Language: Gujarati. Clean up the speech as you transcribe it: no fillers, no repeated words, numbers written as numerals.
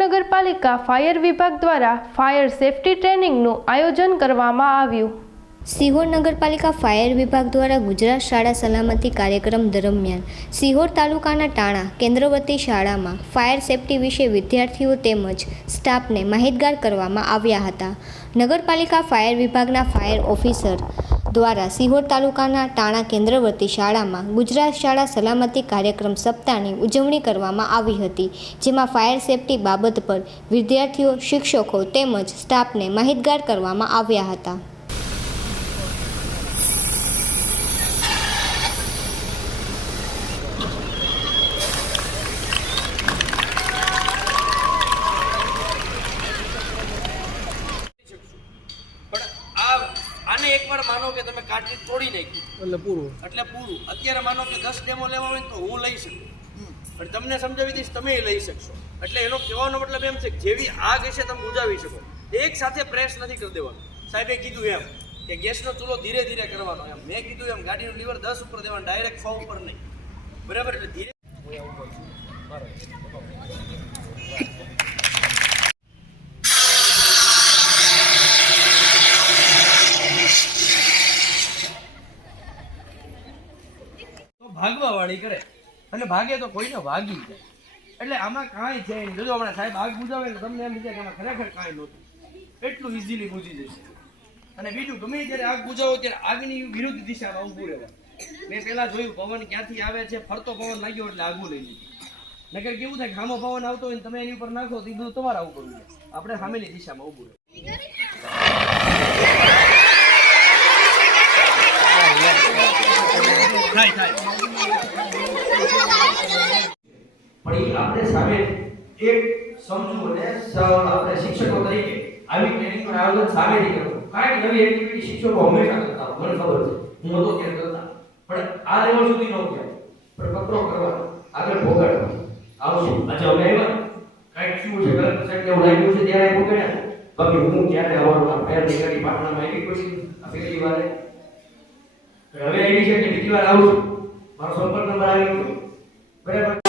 નગરપાલિકા ફાયર વિભાગ દ્વારા ફાયર સેફટી ટ્રેનિંગનું આયોજન કરવામાં આવ્યું। સિહોર નગરપાલિકા ફાયર વિભાગ દ્વારા ગુજરાત શાળા સલામતી કાર્યક્રમ દરમિયાન સિહોર તાલુકાના ટાણા કેન્દ્રવતી શાળામાં ફાયર સેફટી વિશે વિદ્યાર્થીઓ તેમજ સ્ટાફને માહિતગાર કરવામાં આવ્યા હતા। નગરપાલિકા ફાયર વિભાગના ફાયર ઓફિસર દ્વારા સિહોર તાલુકાના ટાણા કેન્દ્રવતી શાળામાં ગુજરાત શાળા સલામતી કાર્યક્રમ સપ્તાહની ઉજવણી કરવામાં આવી હતી, જેમાં ફાયર સેફટી બાબત પર વિદ્યાર્થીઓ, શિક્ષકો તેમજ સ્ટાફને માહિતગાર કરવામાં આવ્યા હતા। આને એકવાર માનો કે તમે કાર્ટ્રિજ તોડી નાખી એટલે પૂરું અત્યારે માનો કે 10 ડેમો લેવા હોય તો હું લઈ શકું, પણ તમને સમજાવી દઈશ, તમે લઈ શકશો। એટલે એનો કહેવાનો મતલબ એમ છે કે જેવી આગ હશે તમે બુઝાવી શકો, એક સાથે પ્રેસ નથી કરી દેવાનું। સાહેબે કીધું એમ કે ગેસનો ચૂલો ધીરે ધીરે કરવાનો, એમ મેં કીધું એમ ગાડીનું લીવર 10 ઉપર દેવાનું, ડાયરેક્ટ 100 ઉપર નહીં, બરાબર? એટલે ધીરે ભાગવા વાળી કરે અને ભાગે તો કોઈને વાગી જાય, એટલે આમાં કાંઈ છે નહીં। જોજો હમણાં સાહેબ આગ બુઝાવે ને તમને એમ વિચાર કે આમાં ખરેખર કાંઈ નહોતું, એટલું ઇઝીલી બુઝી જશે। અને બીજું, ગમે ત્યારે આગ બુઝાવો ત્યારે આગની વિરુદ્ધ દિશામાં ઊભું રહેવાનું। મેં પહેલાં જોયું પવન ક્યાંથી આવે છે, ફરતો પવન લાગ્યો એટલે આગું લઈ લીધું। નકર કેવું થાય, સામો પવન આવતો હોય ને તમે એની ઉપર નાખો તો એ બધું તમારા ઉપર ઉડે, આપણે સામેની દિશામાં ઊભું રહે। પણ આપણે સામે એક સમજુ અને આપણે શિક્ષકો તરીકે આવી ટ્રેનિંગનું આયોજન સામેથી કરવું, કારણ કે નવી એક્ટિવિટી શિક્ષકો હંમેશા કરતા હોય, મને ખબર છે, હું હતો ત્યારે કરતા, પણ આ લેવલ સુધી ન ગયા, પણ કપરો કરવાનો, આગળ ભોગાડવાનો આવશે। આજે અમે આવ્યા કાંઈક શું છે, કલેક્ટર સાહેબ એવું લાગ્યું છે ત્યારે ભોગાડ્યા, બાકી હું ક્યારે આવવાનું ફેર નીકળી પાટણામાં આવી પછી આ પહેલી વારે હવે આવી છે કે બીજી વાર આવું છું, મારો સંપર્ક નંબર આવી ગયો, બરાબર?